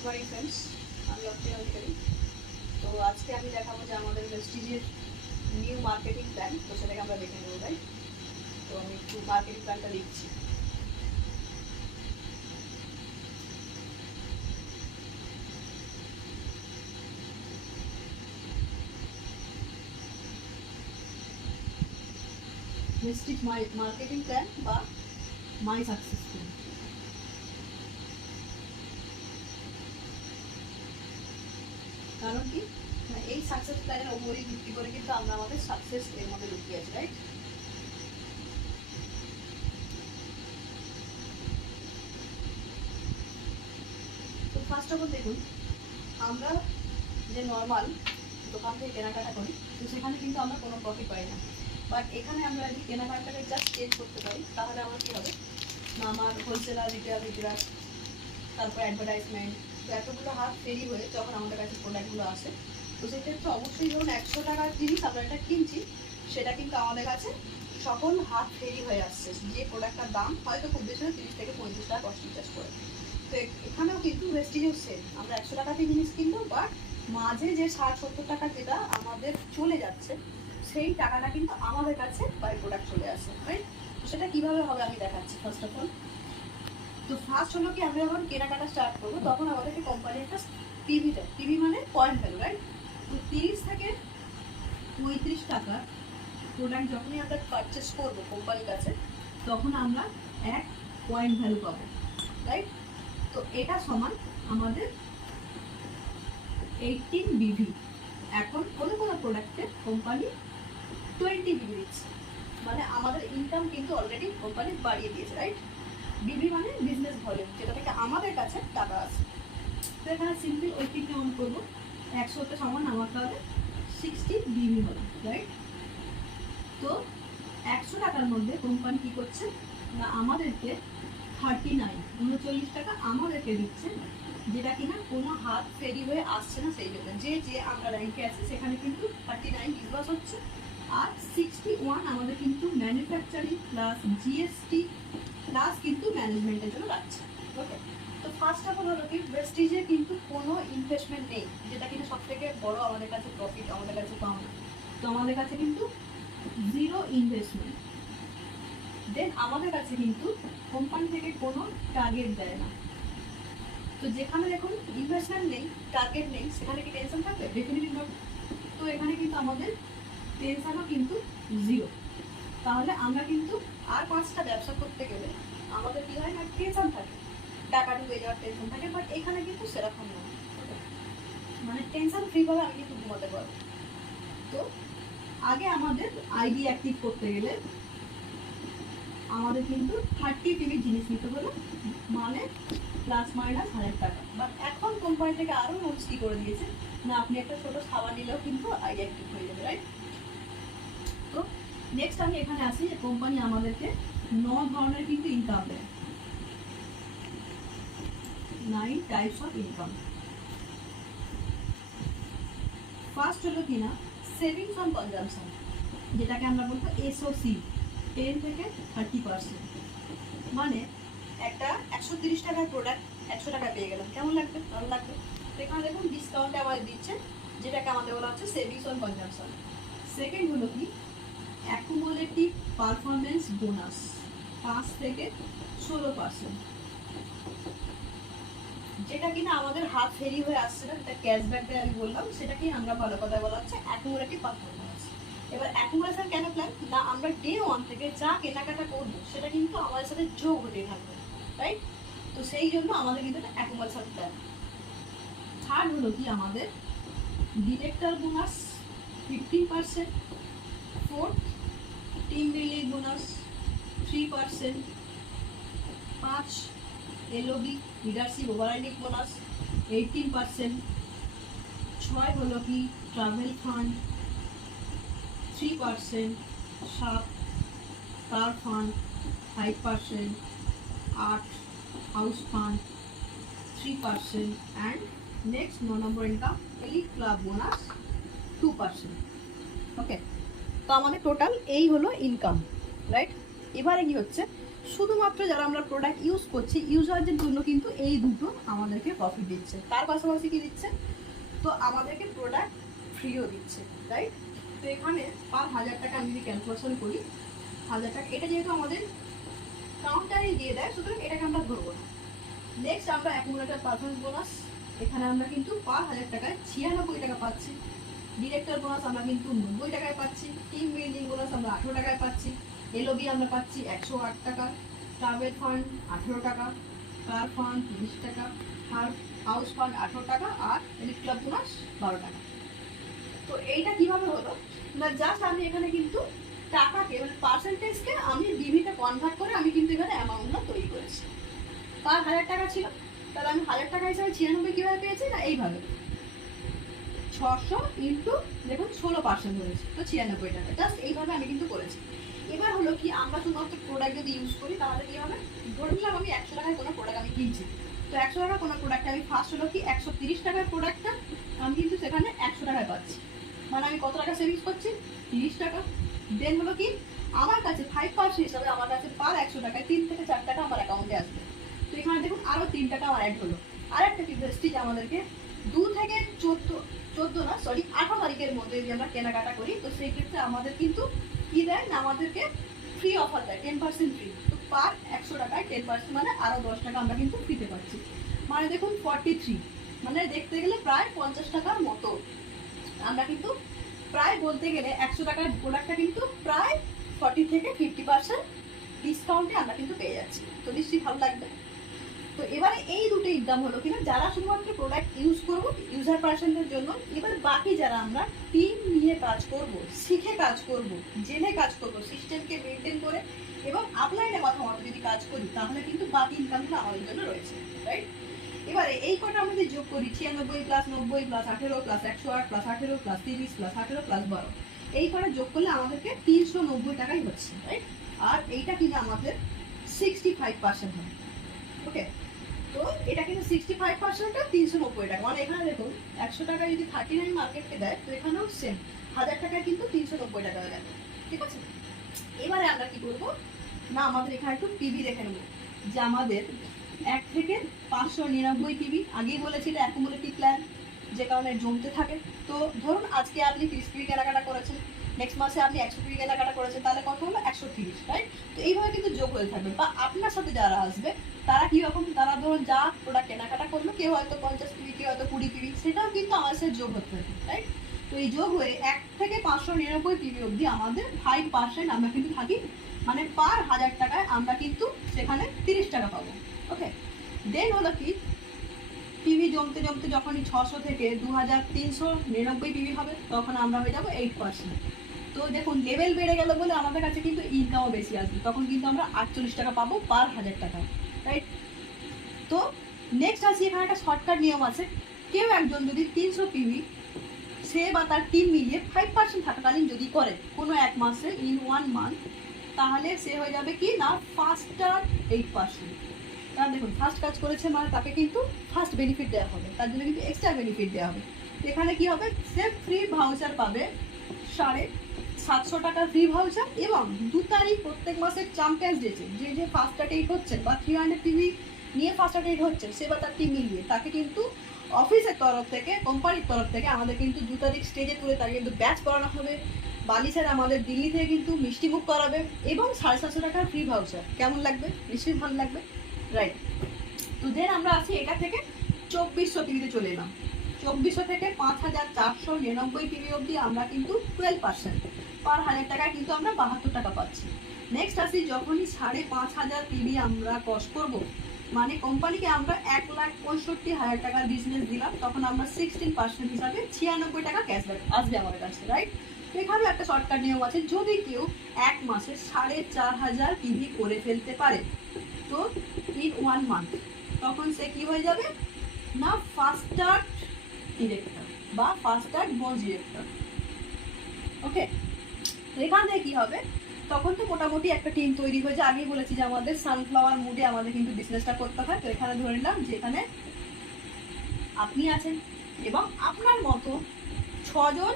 Good morning friends, আমি অর্পিতা অধিকারী। তো আজকে আমি দেখাবো যে আমাদের ভেস্টিজের নিউ মার্কেটিং প্ল্যান, তো সেটাকে আমরা দেখে নেবো। রাইট, তো আমি একটু মার্কেটিং প্ল্যানটা লিখছি। ভেস্টিজ মার্কেটিং প্ল্যান বা মাই সাকসেস প্ল্যান। কারণ কি, এই সাকসেস প্ল্যানের উপরেই ভিত্তি করে কিন্তু আমরা আমাদের সাকসেস এর মধ্যে লুকিয়ে আছি। রাইট, তো ফার্স্ট অফ অল দেখুন, আমরা যে নর্মাল দোকান থেকে কেনাকাটা করি, তো সেখানে কিন্তু আমরা কোনো প্রফিট পাই না। বাট এখানে আমরা যদি কেনাকাটাটাকে জাস্ট চেঞ্জ করতে পারি, তাহলে আমার কী হবে না, আমার হোলসেলার, রিটেল, বিক্রয়, তারপর অ্যাডভার্টাইজমেন্ট, তো এতগুলো হাত ফেরি হয়ে যখন আমাদের কাছে প্রোডাক্টগুলো আসে, তো সেক্ষেত্রে অবশ্যই ধরুন 100 টাকার জিনিস আমরা এটা কিনছি, সেটা কিন্তু আমাদের কাছে সকল হাত ফেরি হয়ে আসছে। যে প্রোডাক্টটার দাম হয়তো খুব বেশি 30 থেকে 35 টাকা কস্টিং চার্জ করে। তো এখানেও কিন্তু ভেস্টিজেও সেম, আমরা 100 টাকাতে জিনিস কিনবো, বাট মাঝে যে 60-70 টাকা যেটা আমাদের চলে যাচ্ছে, সেই টাকাটা কিন্তু আমাদের কাছে বাই প্রোডাক্ট চলে আসে। রাইট, সেটা কীভাবে হবে আমি দেখাচ্ছি। ফার্স্ট অফ অল, তো ফার্স্ট হলো কি, আমরা যখন কেনাকাটা স্টার্ট করবো তখন আমাদেরকে কোম্পানির একটা পিভি মানে পয়েন্ট ভ্যালু। রাইট, তো 30 থেকে 35 টাকার প্রোডাক্ট যখনই আমরা পারচেস করবো কোম্পানির কাছে, তখন আমরা 1 পয়েন্ট ভ্যালু পাবো। রাইট, তো এটা সমান আমাদের 18 বিভি। এখন কোনো কোনো প্রোডাক্টে কোম্পানি 20 বিভি দিচ্ছে, মানে আমাদের ইনকাম কিন্তু অলরেডি কোম্পানি বাড়িয়ে দিয়েছে। রাইট, বিভি মানে বিজনেস ভলিউম, যেটা থেকে আমাদের কাছে টাকা আসে। তো এখানে সিম্পল 80কে অন করবো, 100তে সমান আমার তাহলে 60 বিভি হলো। রাইট, তো 100 টাকার মধ্যে কোম্পানি কী করছে না, আমাদেরকে 39 টাকা আমাদেরকে দিচ্ছে, যেটা কিনা কোনো হাত ফেরি হয়ে আসছে না। সেই জন্য যে আমরা র্যাঙ্কে আছি সেখানে কিন্তু 39 বিজনেস হচ্ছে, আর 61 আমাদের কিন্তু ম্যানুফ্যাকচারিং প্লাস জিএসটি প্লাস কিন্তু ম্যানেজমেন্টের জন্য রাখছে। ওকে, তো ফার্স্ট অফ অল হলো কি, ভেস্টিজে কিন্তু কোনো ইনভেস্টমেন্ট নেই, যেটা কিন্তু সব থেকে বড় আমাদের কাছে প্রফিট, আমাদের কাছে পাওনা। তো আমাদের কাছে কিন্তু 0 ইনভেস্টমেন্ট। দেন আমাদের কাছে কিন্তু কোম্পানি থেকে কোনো টার্গেট দেয় না। তো যেখানে দেখুন ইনভেস্টমেন্ট নেই, টার্গেট নেই, সেখানে কি টেনশন থাকবে? Definitely not. তো এখানে কিন্তু আমাদের টেনশনও কিন্তু 0। তাহলে আমরা কিন্তু আর 5টা ব্যবসা করতে গেলে আমাদের কী হয় না, টেনশন থাকে, টাকা ডুবে যাওয়ার টেনশন থাকে। বাট এখানে কিন্তু সেরকম না, মানে টেনশন ফ্রিভাবে আমি কিন্তু ঘুমাতে পারবো। তো আগে আমাদের আইডি অ্যাক্টিভ করতে গেলে আমাদের কিন্তু 30 টিভির জিনিস নিতে হলো, মানে প্লাস মাইনাস 1000 টাকা। বাট এখন কোম্পানি থেকে আরও রুলস কী করে দিয়েছে না, আপনি একটা ছোটো খাবার নিলেও কিন্তু আইডি অ্যাক্টিভ হয়ে যাবে। রাইট, তো নেক্সট আমি এখানে আসি, কোম্পানি আমাদেরকে 9 ধরনের কিন্তু ইনকাম দেয়, 9 টাইপস অফ ইনকাম। ফার্স্ট হলো কিনা সেভিংস অন কনজামশন, যেটাকে আমরা বলবো এসওসি, 10 থেকে 30%। মানে একটা 130 টাকার প্রোডাক্ট 100 টাকা পেয়ে গেলাম, কেমন লাগবে? ভালো লাগবে। তো এখানে দেখুন ডিসকাউন্টে আমাদের দিচ্ছে, যেটাকে আমাদের বলা হচ্ছে সেভিংস অন কনজামশন। সেকেন্ড হলো কি অ্যাকুমুলেটিভ পারফরমেন্স বোনাস, 5 থেকে 16%, যেটা কিনা আমাদের হাত ফেরি হয়ে আসছে না, যেটা ক্যাশব্যাক দিয়ে আমি বললাম, সেটাকে আমরা ভালো কথা বলা হচ্ছে অ্যাকুমুলেটিভ পারফরমেন্স। এবার অ্যাকুমুলেশন কেন প্ল্যান না, আমরা ডে 1 থেকে যা কেনাকাটা করবো সেটা কিন্তু আমাদের সাথে যোগ হতে থাকবে। রাইট, তো সেই জন্য আমাদের কিন্তু এটা অ্যাকুমুলেশন প্ল্যান। থার্ড হলো কি আমাদের director bonus 15%, fourth team building bonus 3%, 5 LOB leadership overriding bonus 18%, 6 হলো কি travel fund 3%, 7 car fund 5%, 8 house fund 3%, and next 9 number income elite club bonus 2%। Okay, তো আমাদের টোটাল এই হলো ইনকাম। রাইট, এবারে কি হচ্ছে, শুধুমাত্র যারা আমরা প্রোডাক্ট ইউজ করছি ইউজারদের জন্য কিন্তু এই দুটো আমাদেরকে প্রফিট দিচ্ছে, তার পাশাপাশি কি দিচ্ছে, তো আমাদেরকে প্রোডাক্ট ফ্রিও দিচ্ছে, রাইট। তো এখানে পার 1000 টাকা আমি যদি ক্যালকুলেশন করি, 1000 টাকা এটা যেহেতু আমাদের কাউন্টারে দিয়ে দেয়, সুতরাং এটাকে আমরা ধরবো না। নেক্সট আমরা অ্যাকুমুলেটর পারফরমেন্স বোনাস, এখানে আমরা কিন্তু পার 1000 টাকায় 96 টাকা পাচ্ছি। ডিরেক্টর বোনাস আমরা কিন্তু 90 টাকায় পাচ্ছি। টিম বিল্ডিং বোনাস আমরা 18 টাকায় পাচ্ছি। এলওবি আমরা পাচ্ছি 108 টাকা। ট্রাভেল ফান্ড 18 টাকা, কার ফান্ড 30 টাকা, হাউস ফান্ড 18 টাকা, আর এলিট ক্লাব বোনাস 12 টাকা। তো এইটা কিভাবে হলো না, জাস্ট আমি এখানে কিন্তু টাকাকে মানে পার্সেন্টেজকে আমি বিভিতে কনভার্ট করে আমি কিন্তু এখানে অ্যামাউন্টটা তৈরি করেছি। তার 1000 টাকা ছিল, তাহলে আমি 1000 টাকা হিসাবে 96 কীভাবে পেয়েছি না এইভাবে 600 ইন্টু দেখুন 16% হয়েছে, তো 96 টাকা, জাস্ট এইভাবে আমি কিন্তু করেছি। এবার হলো কি, আমরা শুধুমাত্র প্রোডাক্ট যদি ইউজ করি তাহলে কি হবে, ধরে নিলাম আমি 100 টাকায় কোনো প্রোডাক্ট আমি কিনছি, তো 100 টাকা কোনো প্রোডাক্টে আমি ফার্স্ট হলো কি 130 টাকার প্রোডাক্টটা আমি কিন্তু সেখানে 100 টাকায় পাচ্ছি, মানে আমি কত টাকা সেভিংস করছি 30 টাকা। দেন হলো কি আমার কাছে 5% হিসাবে আমার কাছে পার 100 টাকায় 3 থেকে 4 টাকা আমার অ্যাকাউন্টে আসবে। তো এখানে দেখুন আরও 3 টাকা আমার অ্যাড হলো। আর একটা কি ভেস্টিজ আমাদেরকে 2 থেকে 18 তারিখের মধ্যে যদি আমরা কেনাকাটা করি, তো সেই ক্ষেত্রে আমাদের কিন্তু কি দেয় না, আমাদেরকে ফ্রি অফার দেয় 10% ফ্রি। তো পার 100 টাকায় 10% মানে আরও 10 টাকা আমরা কিন্তু ফ্রিতে পাচ্ছি, মানে দেখুন 43, মানে দেখতে গেলে প্রায় 50 টাকার মতো আমরা কিন্তু প্রায় বলতে গেলে 100 টাকার প্রোডাক্টটা কিন্তু প্রায় 40 থেকে 50% ডিসকাউন্টে আমরা কিন্তু পেয়ে যাচ্ছি। তো নিশ্চয়ই ভালো লাগবে। তো এবারে এই দুটো ইনকাম হলো কিনা যারা শুধুমাত্র প্রোডাক্ট ইউজ করবো ইউজার পার্সনদের জন্য। এবার বাকি যারা আমরা টিম নিয়ে কাজ করব, শিখে কাজ করব, জেনে কাজ করব, সিস্টেমকে মেনটেন করে এবং আপলাইনে কথা মতো যদি কাজ করি, তাহলে কিন্তু বাকি ইনকামগুলো আমাদের জন্য রয়েছে, রাইট। এবারে এই কটা আমরা যদি যোগ করি 96 plus 90 plus 18 plus 108 plus 18 plus 30 plus 18 plus 12, এই কটা যোগ করলে আমাদেরকে 390 টাকাই হচ্ছে, রাইট। আর এইটা কিন্তু আমাদের 65% হবে, ওকে। তো এটা কিন্তু 65%টা 390 টাকা, মানে এখানে দেখুন 100 টাকা যদি 39 মার্কেটকে দেয়, তো এখানেও সেম 1000 টাকায় কিন্তু 390 টাকা হয়ে যাবে, ঠিক আছে। এবারে আমরা কি করবো না, আমাদের এখানে একটু টিভি দেখে নেবো যে আমাদের 1 থেকে 599 টিভি, আগেই বলেছি এটা অ্যাকুমুলেটিভ প্ল্যান, যে কারণে জমতে থাকে। তো ধরুন আজকে আপনি 30 টিভি কেনাকাটা করেছেন, নেক্সট মাসে আপনি 100 টিভি কেনাকাটা করেছেন, তাহলে কত হলো 130, রাইট। তো এইভাবে কিন্তু যোগ হয়ে থাকবে। বা আপনার সাথে যারা আসবে তারা কীরকম, তারা ধরুন যা প্রোডাক্ট কেনাকাটা করলো, কেউ হয়তো 50 টিভি, কেউ হয়তো 20 টিভি, সেটাও কিন্তু আমার সাথে যোগ হতে থাকে, রাইট। তো এই যোগ হয়ে 1 থেকে 599 টিভি অবধি আমাদের 5% আমরা কিন্তু থাকি, মানে পার 1000 টাকায় আমরা কিন্তু সেখানে 30 টাকা পাবো, ওকে। দেন হলো কি টিভি জমতে জমতে যখনই 600 থেকে 2399 টিভি হবে, তখন আমরা হয়ে যাবো 8%। তো দেখুন লেভেল বেড়ে গেল বলে আমাদের কাছে কিন্তু ইনকামও বেশি আসবে, তখন কিন্তু আমরা 48 টাকা পাবো পার 1000 টাকা, রাইট। তো নেক্সট আসি, এখানে একটা শর্টকাট নিয়ম আছে। কেউ একজন যদি 300 টিভি সে বা তার টিম মিলিয়ে 5% থাকাকালীন যদি করে কোনো এক মাসে, ইন 1 মান্থ, তাহলে সে হয়ে যাবে কি না ফার্স্টার 8%। কারণ দেখুন ফার্স্ট কাজ করেছে মানে তাকে কিন্তু ফার্স্ট বেনিফিট দেওয়া হবে, তার জন্য কিন্তু এক্সট্রা বেনিফিট দেওয়া হবে। এখানে কি হবে, সে ফ্রি ভাউচার পাবে 750 টাকার ফ্রি ভাউচার, এবং 2 তারিখ প্রত্যেক মাসের চ্যাম্পিয়ন্স ডেতে যে ফার্স্ট অ্যাটেড হচ্ছে বা 300 টিভি নিয়ে ফার্স্ট অ্যাটেড হচ্ছে, সে বা তার টিম মিলিয়ে তাকে কিন্তু অফিসের তরফ থেকে, কোম্পানির তরফ থেকে আমাদের কিন্তু 2 তারিখ স্টেজে তুলে তাকে কিন্তু ব্যাচ করানো হবে। বালিশের আমাদের দিল্লি থেকে কিন্তু মিষ্টি মুখ করাবে এবং 750 টাকার ফ্রি ভাউচার। কেমন লাগবে? নিশ্চয়ই ভালো লাগবে, রাইট। তো দেন আমরা আসি এটা থেকে 2400 টিভিতে চলে এলাম। 2400 থেকে 5499 টিভি অবধি আমরা কিন্তু 12% পার 1000 টাকায় কিন্তু আমরা 72 টাকা পাচ্ছি। নেক্সট আসি যখনই 5500 টিভি আমরা কস্ট করব, মানে কোম্পানিকে আমরা 1,65,000 টাকার বিজনেস দিলাম, তখন আমরা 16% হিসাবে 96 টাকা ক্যাশব্যাক আসবে আমাদের কাছে, রাইট। তো এখানে একটা শর্টকাট নিয়ম আছে, যদি কেউ এক মাসে 4500 টিভি করে ফেলতে পারে, তো ইন 1 মান্থ, তখন সে কি হয়ে যাবে না ফাস্টার ডিরেক্টর বা ফাস্টার বোন ডিরেক্টর, ওকে। এখান থেকে কি হবে, তখন তো মোটামুটি একটা টিম তৈরি হয়ে যায়। আগেই বলেছি যে আমাদের সানফ্লাওয়ার মুডে আমাদের কিন্তু বিজনেসটা করতে হয়। তো এখানে ধরে নিলাম যে এখানে আপনি আছেন এবং আপনার মতো 6 জন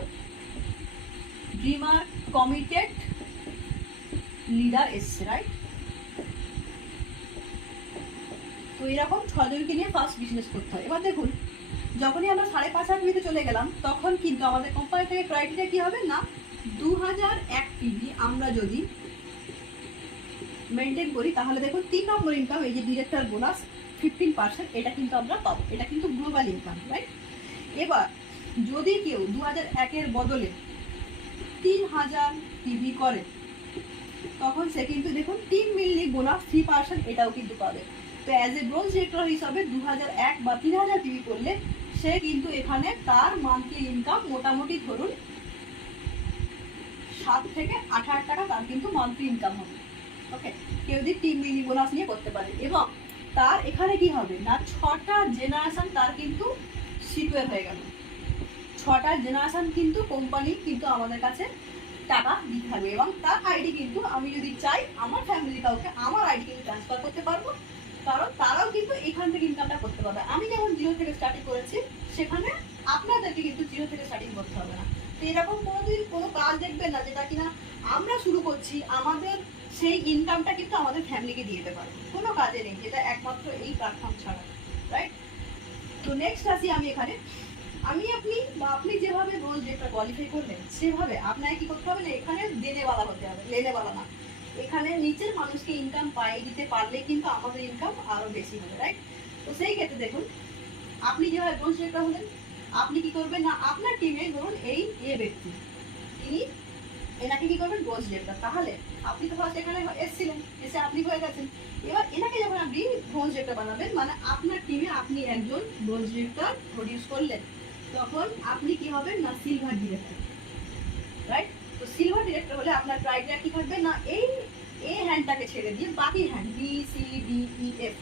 ড্রিমার কমিটেড লিডার এসছে, রাইট। তো এরকম 6 জনকে নিয়ে ফার্স্ট বিজনেস করতে হয়। এবার দেখুন, যখনই আমরা 5.5 পিভিতে চলে গেলাম, তখন কিন্তু আমাদের কোম্পানি থেকে ক্রাইটেরিয়া কি হবে না, 2001 পিভি আমরা যদি মেনটেন করি, তাহলে দেখুন 3 নম্বর ইনকাম, এই যে ডিরেক্টর বোনাস 15%, এটা কিন্তু আমরা পাবো। এটা কিন্তু গ্লোবাল ইনকাম, রাইট? এবার যদি কেউ 2001-এর বদলে 3000 পিভি করে, তখন সে কিন্তু দেখুন টিম মিললি বোনাস 3%, এটাও কিন্তু পাবে। তো অ্যাজ এ ব্রোঞ্জ ডিরেক্টর হিসাবে 2001 বা 3000 পিভি করলে সে কিন্তু এখানে তার মান্থলি ইনকাম মোটামুটি ধরুন 7 থেকে 8,000 টাকা তার কিন্তু মান্থলি ইনকাম হবে। ওকে, কেউ যদি টিম মিলি বোনাস নিয়ে করতে পারে, এবং তার এখানে কি হবে না, 6টা জেনারেশন তার কিন্তু সিকিউর হয়ে গেল। 6টা জেনারেশন কিন্তু কোম্পানি কিন্তু আমাদের কাছে টাকা দিতে থাকবে, এবং তার আইডি কিন্তু আমি যদি চাই আমার ফ্যামিলি কাউকে আমার আইডি কিন্তু ট্রান্সফার করতে পারবো, কারণ তারাও কিন্তু এখান থেকে ইনকামটা করতে পারবে। আমি যেমন 0 থেকে স্টার্টিং করেছি, সেখানে আপনাদেরকে কিন্তু 0 থেকে স্টার্টিং করতে হবে না। তো এরকম কোনোদিন কোনো কাজ দেখবেন না যেটা কিনা আমরা শুরু করছি, আমাদের সেই ইনকামটা কিন্তু আমাদের ফ্যামিলিকে দিয়ে দিতে পারবো, কোনো কাজে নেই, যেটা একমাত্র এই প্ল্যাটফর্ম ছাড়া, রাইট? তো নেক্সট আসি আমি এখানে, আপনি বা আপনি যেভাবে রোল যেটা কোয়ালিফাই করলেন, সেভাবে আপনাকে কি করতে হবে না, এখানে দেনেওয়ালা হতে হবে, লেনেওয়ালা না। এখানে নিচের মানুষকে ইনকাম পাইয়ে দিতে পারলে কিন্তু আমাদের ইনকাম আরো বেশি হবে, রাইট? তো সেই ক্ষেত্রে দেখুন, আপনি যেভাবে রোল যেটা হলেন, আপনি কি করবেন না, আপনার টিমে ধরুন এই ব্যক্তি, তিনি এনাকে কি করবেন, ব্রোঞ্জ ডিরেক্টর। তাহলে আপনি তো ফার্স্ট এখানে এসেছিলেন, এসে আপনি হয়ে গেছেন। এবার এনাকে যখন আপনি ব্রোঞ্জ ডিরেক্টর বানাবেন, মানে আপনার টিমে আপনি একজন ব্রোঞ্জ ডিরেক্টর প্রডিউস করলেন, তখন আপনি কি হবেন না, সিলভার ডিরেক্টর, রাইট? তো সিলভার ডিরেক্টর হলে আপনার ক্রাইটেরিয়া কি থাকবে না, এই এ হ্যান্ডটাকে ছেড়ে দিয়ে বাকি hand B C D E F,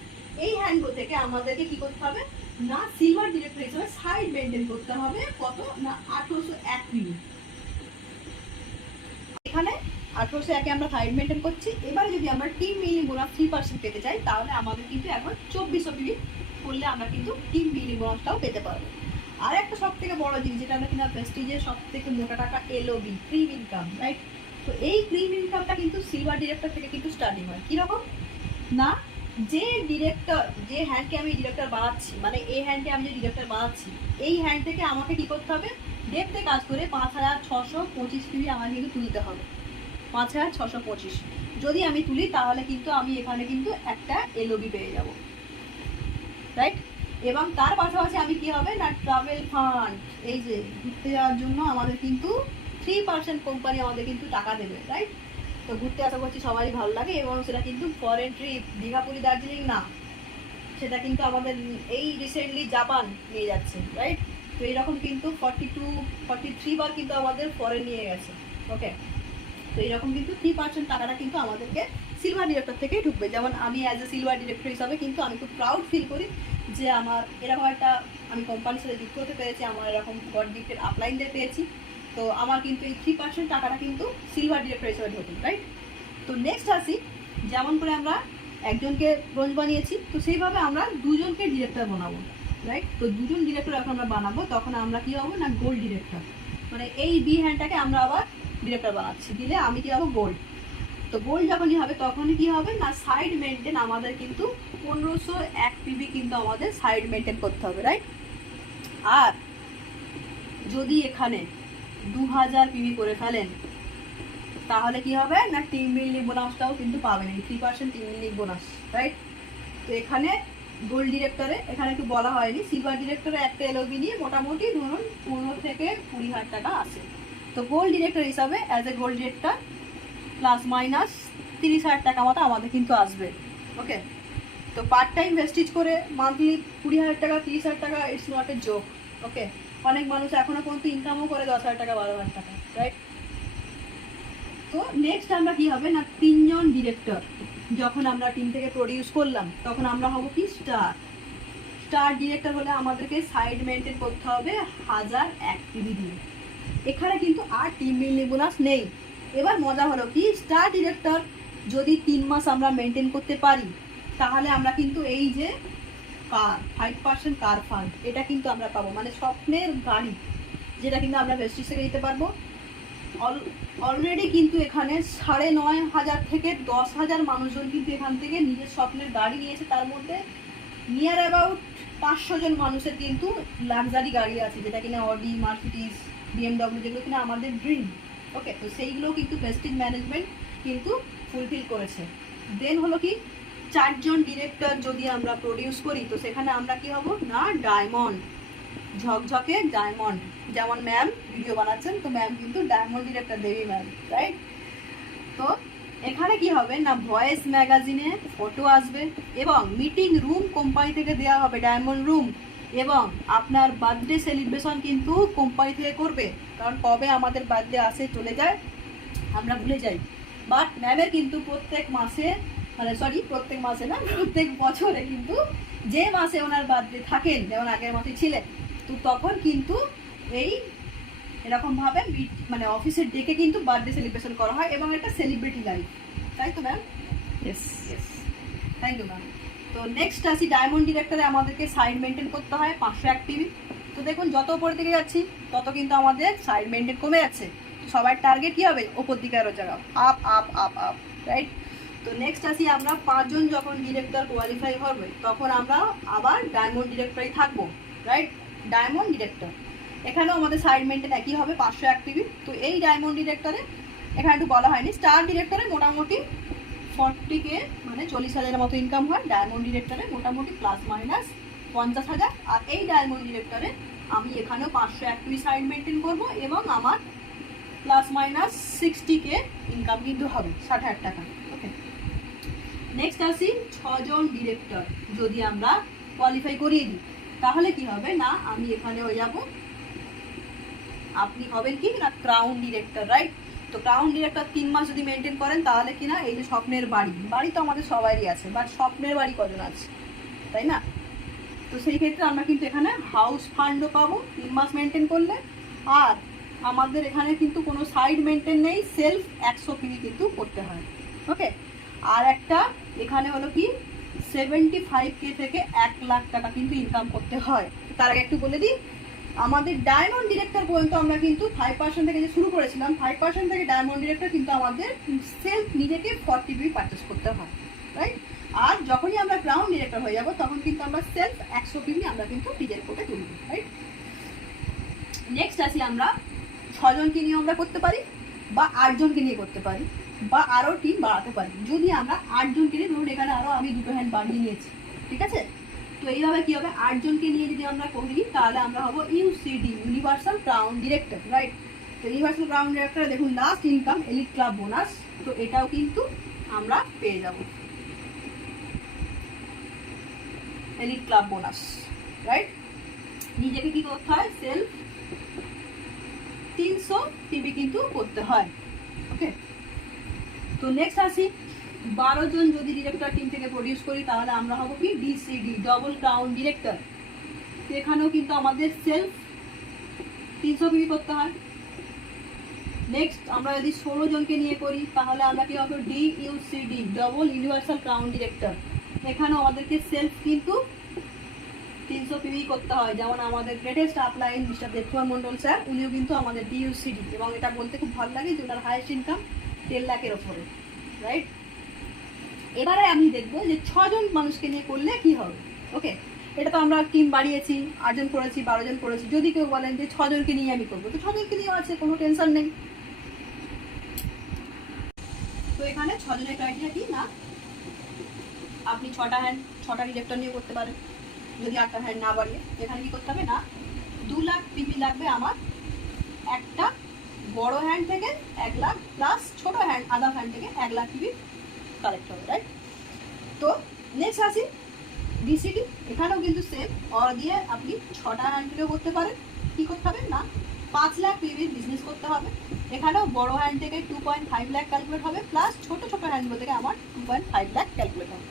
এই হ্যান্ডগুলো থেকে আমাদেরকে কি করতে হবে না, সিলভার ডিরেক্টর হিসেবে সাইড মেনটেন করতে হবে। কত না, 1801 মিনিট। এখানে 1801-এ আমরা সাইড মেনটেন করছি। এবারে যদি আমরা টিম মিলিং বোনাস 3% পেতে চাই, তাহলে আমাদের কিন্তু এখন 2400 পিভি করলে আমরা কিন্তু টিম মিলিং বোনাসটাও পেতে পারবো। আর একটা সব থেকে বড় জিনিস, যেটা আমরা কিনা প্রেস্টিজের সব থেকে মোটা টাকা, এলওবি, ক্রিম ইনকাম, রাইট? তো এই ক্রিম ইনকামটা কিন্তু সিলভার ডিরেক্টর থেকে কিন্তু স্টার্টিং হয়। কিরকম না, যে ডিরেক্টর, যে হ্যান্ডকে আমি ডিরেক্টর বানাচ্ছি, মানে এই হ্যান্ডকে আমি যে ডিরেক্টর বানাচ্ছি, এই হ্যান্ড থেকে আমাকে কি করতে হবে, ডেপতে কাজ করে 5625 পিভি আমাকে কিন্তু তুলতে হবে। 5625 যদি আমি তুলি, তাহলে কিন্তু আমি এখানে কিন্তু একটা এলওবি পেয়ে যাব, রাইট? এবং তার পাশাপাশি আমি কি হবে না, ট্রাভেল ফান্ড, এই যে ঘুরতে যাওয়ার জন্য আমাদের কিন্তু 3% কোম্পানি আমাদের কিন্তু টাকা দেবে, রাইট? তো ঘুরতে আসা করছি সবারই ভালো লাগে, এবং সেটা কিন্তু ফরেন ট্রিপ, দীঘা পুরী দার্জিলিং না, সেটা কিন্তু আমাদের এই রিসেন্টলি জাপান নিয়ে যাচ্ছে, রাইট? তো এইরকম কিন্তু 43 বার কিন্তু আমাদের ফরেন নিয়ে গেছে। ওকে, তো এরকম কিন্তু 3% টাকাটা কিন্তু আমাদেরকে সিলভার ডিরেক্টর থেকেই ঢুকবে। যেমন আমি অ্যাজ এ সিলভার ডিরেক্টর হিসাবে কিন্তু আমি খুব প্রাউড ফিল করি যে আমার এরকম একটা, আমি কোম্পানির সাথে যুক্ত হতে পেরেছি, আমার এরকম গড গিফটেড আপলাইনদের পেয়েছি। তো আমার কিন্তু এই 3% টাকাটা কিন্তু সিলভার ডিরেক্টর হিসেবে ঢুকুন, রাইট? তো নেক্সট আসি, যেমন করে আমরা একজনকে ব্রোঞ্জ বানিয়েছি, তো সেইভাবে আমরা দুজনকে ডিরেক্টর বানাবো, রাইট? তো দুজন ডিরেক্টর যখন আমরা বানাবো, তখন আমরা কি হবো না, গোল্ড ডিরেক্টর। মানে এই বি হ্যান্ডটাকে আমরা আবার ডিরেক্টর বানাচ্ছি, দিলে আমি কি হবো, গোল্ড। তো গোল্ড যখনই হবে, তখনই কি হবে না, সাইড মেনটেন আমাদের কিন্তু 1501 পিভি কিন্তু আমাদের সাইড মেনটেন করতে হবে, রাইট? আর যদি এখানে 2000 পিভি করে ফেলেন, তাহলে কি হবে না, টিম বিল্ডিং বোনাসটাও কিন্তু পাবেন, এই 3% টিম বিল্ডিং বোনাস, রাইট? তো এখানে গোল্ড ডিরেক্টরে এখানে একটু বলা হয়নি, সিলভার ডিরেক্টরে একটা এলওবি নিয়ে মোটামুটি ধরুন 15 থেকে 20,000 টাকা আসে। তো গোল্ড ডিরেক্টর হিসাবে as a gold director plus minus 30,000 টাকা মতো আমাদের কিন্তু আসবে। ওকে, তো পার্ট টাইম ভেস্টিজ করে মান্থলি 20,000 টাকা, 30,000 টাকা, ইটস নট এ জোক। ওকে, অনেক মানুষ এখনো পর্যন্ত ইনকামও করে 10,000 টাকা, 12,000 টাকা, রাইট? তো নেক্সট আমরা কি হবে না, 3 জন ডিরেক্টর যখন আমরা টিম থেকে প্রডিউস করলাম, তখন আমরা হব কি, স্টার ডিরেক্টর হলে আমাদেরকে সাইড মেনটেন করতে হবে 1001 পিভি দিয়ে। এখানে কিন্তু আর টিম বিল্ডিং বোনাস নেই। এবার মজা হলো কি, স্টার ডিরেক্টর যদি 3 মাস আমরা মেনটেন করতে পারি, তাহলে আমরা কিন্তু এই যে কার 5% কার ফান্ড, এটা কিন্তু আমরা পাবো, মানে স্বপ্নের গাড়ি, যেটা কিন্তু আমরা ভেস্টিজ থেকে দিতে পারবো। অলরেডি কিন্তু এখানে 9,500 থেকে 10,000 মানুষজন কিন্তু এখান থেকে নিজের স্বপ্নের গাড়ি নিয়েছে। তার মধ্যে নিয়ার অ্যাবাউট 500 জন মানুষের কিন্তু লাক্সারি গাড়ি আছে, যেটা কিনা অডি, মার্সিডিজ, BMW, যেগুলো কিনা আমাদের ড্রিম। ওকে, তো সেইগুলো কিন্তু প্রেস্টিজ ম্যানেজমেন্ট কিন্তু ফুলফিল করেছে। দেন হলো কি, 4 জন ডিরেক্টর যদি আমরা প্রডিউস করি, তো সেখানে আমরা কি হব না, ডায়মন্ড, ঝকঝকে ডায়মন্ড। যেমন ম্যাম ভিডিও বানাচ্ছেন, তো ম্যাম কিন্তু ডায়মন্ড ডিরেক্টর দেবী ম্যাম, রাইট? তো এখানে কি হবে না, ভয়েস ম্যাগাজিনে ফটো আসবে এবং মিটিং রুম কোম্পানি থেকে দেওয়া হবে, ডায়মন্ড রুম। এবং আপনার বার্থডে সেলিব্রেশন কিন্তু কোম্পানি থেকে করবে, কারণ কবে আমাদের বার্থডে আসে চলে যায় আমরা ভুলে যাই। বাট ম্যামের কিন্তু প্রত্যেক মাসে, মানে সরি প্রত্যেক মাসে না, প্রত্যেক বছরে কিন্তু যে মাসে ওনার বার্থডে থাকেন, যেমন আগের মাসে ছিলেন, তো তখন কিন্তু এই এরকমভাবে মানে অফিসের ডেকে কিন্তু বার্থডে সেলিব্রেশন করা হয় এবং একটা সেলিব্রিটি লাইফ, তাই তো ma'am? Yes. Yes, thank you ma'am. তো নেক্সট আসি, ডায়মন্ড ডিরেক্টরে আমাদেরকে সাইড মেনটেন করতে হয় 501 টিভি। তো দেখুন যত উপরের দিকে যাচ্ছি তত কিন্তু আমাদের সাইড মেনটেন কমে যাচ্ছে। সবার টার্গেট কী হবে, ওপর দিকে আরও জায়গা up up up up, right? তো নেক্সট আসি, আমরা 5 জন যখন ডিরেক্টর কোয়ালিফাই হবে তখন আমরা আবার ডায়মন্ড ডিরেক্টরেই থাকবো, রাইট? ডায়মন্ড ডিরেক্টর এখানেও আমাদের সাইড মেনটেন একই হবে 501 টিভি। তো এই ডায়মন্ড ডিরেক্টরে এখানে একটু বলা হয়নি, স্টার ডিরেক্টরে মোটামুটি 40K মানে 40,000-এর মতো ইনকাম হয়। ডায়মন্ড ডিরেক্টরে মোটামুটি প্লাস মাইনাস 50,000। আর এই ডায়মন্ড ডিরেক্টরে আমি এখানেও 501 টিভি সাইড মেনটেন করবো এবং আমার প্লাস মাইনাস 60K ইনকাম কিন্তু হবে, 60,000 টাকা। ওকে, নেক্সট আসি 6 জন ডিরেক্টর যদি আমরা কোয়ালিফাই করিয়ে দিই, তাহলে কি হবে না, আমি এখানে হয়ে যাব, আপনি হবেন কি না ক্রাউন ডিরেক্টর, রাইট? তো ক্রাউন ডিরেক্টর 3 মাস যদি মেনটেন করেন তাহলে কি না, এই যে স্বপ্নের বাড়ি, বাড়ি তো আমাদের সবারই আছে, বাট স্বপ্নের বাড়ি কজন আছে, তাই না? তো সেই ক্ষেত্রে আমরা কিন্তু এখানে হাউস ফান্ডও পাবো 3 মাস মেনটেন করলে। আর আমাদের এখানে কিন্তু কোনো সাইড মেনটেন নেই, সেলফ 100 পিভি কিন্তু করতে হয়। ওকে, আর একটা এখানে হলো কি 75K থেকে 1 লাখ টাকা কিন্তু ইনকাম করতে হয়। তার আগে একটু বলে দিই, আমাদের ডায়মন্ড ডিরেক্টর পর্যন্ত আমরা কিন্তু 5% থেকে যে শুরু করেছিলাম, 5% থেকে ডায়মন্ড ডিরেক্টর কিন্তু আমাদের সেলফ নিজেকে 40 পিভি পারচেস করতে হয়, রাইট? আর যখনই আমরা ক্রাউন ডিরেক্টর হয়ে যাব তখন কিন্তু আমরা সেলফ 100 পিভি আমরা কিন্তু নিজের কোটে তুলব, রাইট? নেক্সট আসি, আমরা 6 জনকে নিয়ে আমরা করতে পারি বা 8 জনকে নিয়ে করতে পারি বা আরও টিম বাড়াতে পারি। যদি আমরা 8 জনকে নিয়ে, ধরুন এখানে আরও আমি 2টো হ্যান্ড বাড়িয়ে নিয়েছি, ঠিক আছে? তো এইভাবে কী হবে, 8 জনকে নিয়ে যদি আমরা করি তাহলে আমরা হবো UCD, universal crown director, right? তো ইউনিভার্সাল ক্রাউন ডিরেক্টরে দেখুন last income elite club bonus, তো এটাও কিন্তু আমরা পেয়ে যাব, এলিট ক্লাব বোনাস, রাইট? নিজেকে কি করতে হয়, সেলফ 300 টিভি কিন্তু করতে হয়। ওকে, তো নেক্সট আসি, 12 জন যদি ডিরেক্টর টিম থেকে প্রডিউস করি তাহলে আমরা হবো কি ডিসিডি, ডবল ক্রাউন ডিরেক্টর। এখানেও কিন্তু আমাদের সেলফ 300 পিভি করতে হয়। নেক্সট আমরা যদি 16 জনকে নিয়ে করি তাহলে আমরা কি হবো ডিইউসিডি, ডবল ইউনিভার্সাল ক্রাউন ডিরেক্টর। এখানেও আমাদেরকে সেলফ কিন্তু 300 পিভি করতে হয়। যেমন আমাদের greatest upline mister Debkumar Mondal sir, উনিও কিন্তু আমাদের ডিইউসিডি, এবং এটা বলতে খুব ভালো লাগে যে ওনার হাইয়েস্ট ইনকাম 10 লাখের ওপরে, রাইট? এবারে আমি দেখবো যে 6 জন মানুষকে নিয়ে করলে কি হবে। ওকে, এটা তো আমরা টিম বাড়িয়েছি, 8 জন করেছি, 12 জন করেছি। যদি কেউ বলেন যে 6 জনকে নিয়ে আমি করবো, তো 6 জনকে নিয়ে আছে, কোনো টেনশন নেই। তো এখানে 6 জনের ক্রাইটেরিয়া কি না, আপনি 6টা হ্যান্ড 6টা ডিরেক্টর নিয়ে করতে পারেন, যদি 8টা হ্যান্ড না বাড়িয়ে। এখানে কি করতে হবে না, 2 লাখ পিভি লাগবে আমার, একটা বড় হ্যান্ড থেকে 1 লাখ প্লাস ছোট হ্যান্ড আদার হ্যান্ড থেকে 1 লাখ পিভি কালেক্ট হবে, রাইট? তো নেক্সট আসি ডিসিডি, এখানেও কিন্তু সেম অর দিয়ে আপনি 6টা হ্যান্ড থেকেও করতে পারেন। কী করতে হবে না, 5 লাখ পিভির বিজনেস করতে হবে। এখানেও বড় হ্যান্ড থেকে 2.5 লাখ ক্যালকুলেট হবে, প্লাস ছোট ছোট হ্যান্ডগুলো থেকে আমার 2.5 লাখ ক্যালকুলেট হবে।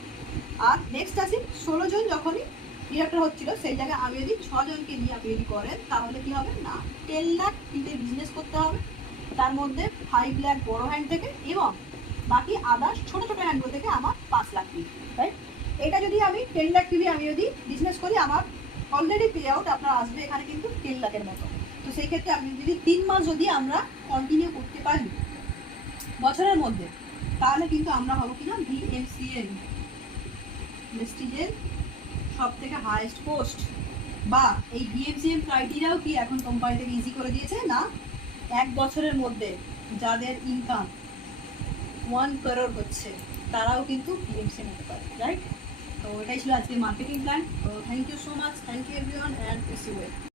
আর নেক্সট আসি 16 জন যখনই ডিরেক্টর হচ্ছিল, সেই জায়গায় আমি যদি 6 জনকে নিয়ে আপনি যদি করেন তাহলে কি হবে না, 10 লাখ পিভির বিজনেস করতে হবে। তার মধ্যে 5 লাখ বড় হ্যান্ড থেকে এবং বাকি আদার্স ছোট ছোট হ্যান্ডগুলো থেকে আমার 5 লাখ পিভি, রাইট? এটা যদি আমি 10 লাখ পিভি আমি যদি বিজনেস করি, আমার অলরেডি পে আউট আপনার আসবে এখানে কিন্তু 10 লাখের মতো। তো সেই ক্ষেত্রে আপনি যদি 3 মাস যদি আমরা কন্টিনিউ করতে পারি বছরের মধ্যে, তাহলে কিন্তু আমরা হবো কিনা ভিএমসিএল, প্রেস্টিজের সব থেকে হাইয়েস্ট পোস্ট, বা এই বিএফজিএম ক্রাইটেরিয়াও কি এখন কোম্পানি থেকে ইজি করে দিয়েছে না, 1 বছরের মধ্যে যাদের ইনকাম 1 crore হচ্ছে তারাও কিন্তু বিএফজিএম হতে পারে, রাইট? তো এটাই ছিল আজকে মার্কেটিং প্ল্যান। তো thank you so much, thank you everyone, and you